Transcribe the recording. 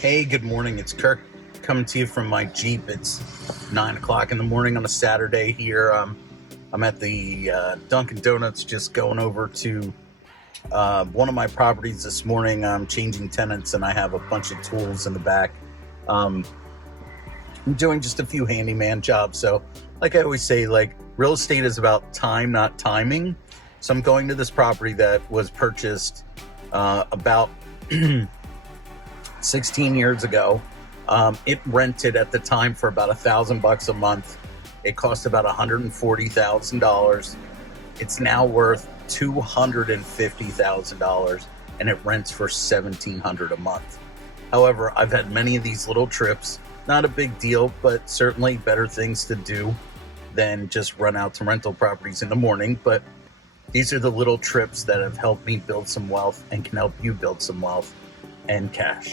Hey, good morning. It's Kirk coming to you from my Jeep. It's 9 o'clock in the morning on a Saturday here. I'm at the Dunkin' Donuts just going over to one of my properties this morning. I'm changing tenants and I have a bunch of tools in the back. I'm doing just a few handyman jobs. So like I always say, like real estate is about time, not timing. So I'm going to this property that was purchased about 16 years ago. It rented at the time for about $1,000 a month. It cost about $140,000. It's now worth $250,000 and it rents for $1,700 a month. However, I've had many of these little trips, not a big deal, but certainly better things to do than just run out to rental properties in the morning. But these are the little trips that have helped me build some wealth and can help you build some wealth and cash.